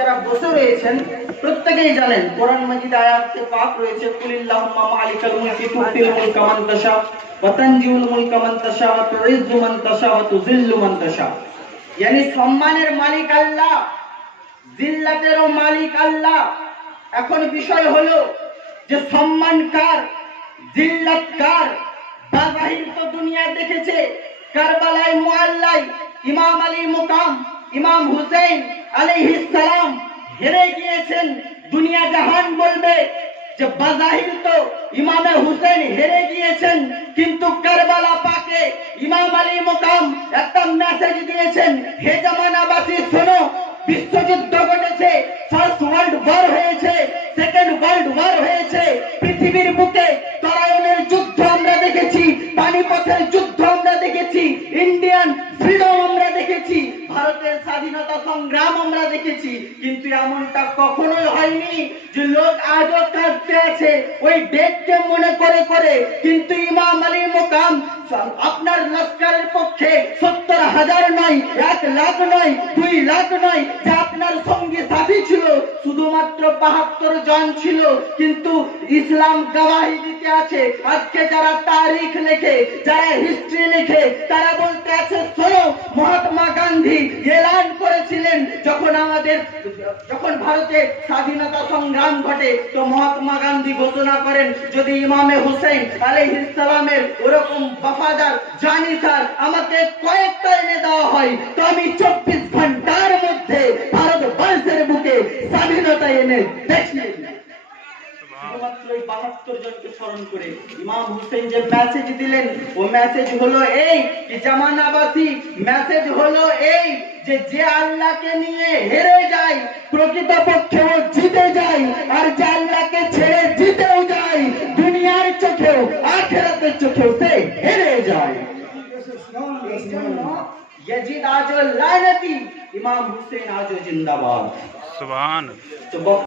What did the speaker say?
যারা বসে রয়েছেন প্রত্যেকেই জানেন কোরআন মাজিদে আয়াতে পাক রয়েছে কুলিল্লাহুম্মা মালিকাল মুলকি তুতিল মুলকা মান তাশা ওয়া তানজিউল মুলকা মান তাশা ওয়া তুইজ্জু মান তাশা ওয়া তুযিল্লু মান তাশা। yani সম্মানের মালিক আল্লাহ, জিল্লাতেরও মালিক আল্লাহ। এখন বিষয় হলো যে সম্মান কার, জিল্লাত কার? বাজাহির তো দুনিয়া দেখেছে, কারবালায় মুআল্লায় ইমাম আলী মুকাম ইমাম হুসেন আলাইহিস সালাম হেরে গিয়েছেন। দুনিয়া জাহান বলবে যে বাজাহির তো ইমামে হুসেন হেরে গিয়েছেন, কিন্তু কারবালা পাকে ইমাম আলী মুকাম একটা মেসেজ দিয়েছেন, হে জামানাবাসী শোনো, বিশ্বযুদ্ধ ঘটেছে, ফার্স্ট ওয়ার্ল্ড ওয়ার হয়েছে, সেকেন্ড ওয়ার্ল্ড ওয়ার হয়েছে, পৃথিবীর বুকে তরায়নের যুদ্ধ আমরা দেখেছি, পানিপথের যুদ্ধ আমরা দেখেছি, ইন্ডিয়ান ফ্রিডম আমরা দেখেছি, ভারতের স্বাধীনতা সংগ্রাম আমরা দেখেছি, কিন্তু এমনটা কখনোই হয়নি যে লোক আজও কাঁদতে আছে ওই ডেটকে মনে করে করে। কিন্তু ইমাম আলী মুকাম আপনার লস্করের পক্ষে 70,000 নয়, 1 লাখ নয়, 2 লাখ নয়, যে আপনার সঙ্গী সাথী ছিল শুধুমাত্র 72 জন ছিল। কিন্তু ইসলাম গওয়াহি দিতে আছে, আজকে যারা তারিখ লেখে, যারা হিস্ট্রি লেখে, তারা বলতে আছে শোনো, মহাত্মা গান্ধী এলান করেছিলেন যখন ভারতে স্বাধীনতা সংগ্রাম ঘটে, তো মহাত্মা গান্ধী ঘোষণা করেন যদি ইমামে হুসেন আলাইহিস সালামের ওরকম ওয়াফাদার জানিসার আমাকে কয়েকটা এনে দেওয়া হয়, তো আমি 24 ঘন্টার মধ্যে ভারতবর্ষের বুকে স্বাধীনতা এনে দেখিয়ে দিই। শুধুমাত্র 72 জনকে স্মরণ করে ইমাম হুসেন যে মেসেজ দিলেন, ও মেসেজ হলো এই যে জামানাবাসী, মেসেজ হলো এই যে আল্লাহকে নিয়ে হেরে যায় প্রকৃতপক্ষে ও জিতে যায়, আর যে আল্লাহকে ছেড়ে জিতেও যায় দুনিয়ার চোখেও আখিরাতের চোখেও সে হেরে যায়। ইয়াজিদ আজও লানতি, ইমাম হুসেন আজও জিন্দাবাদ। সুবহান।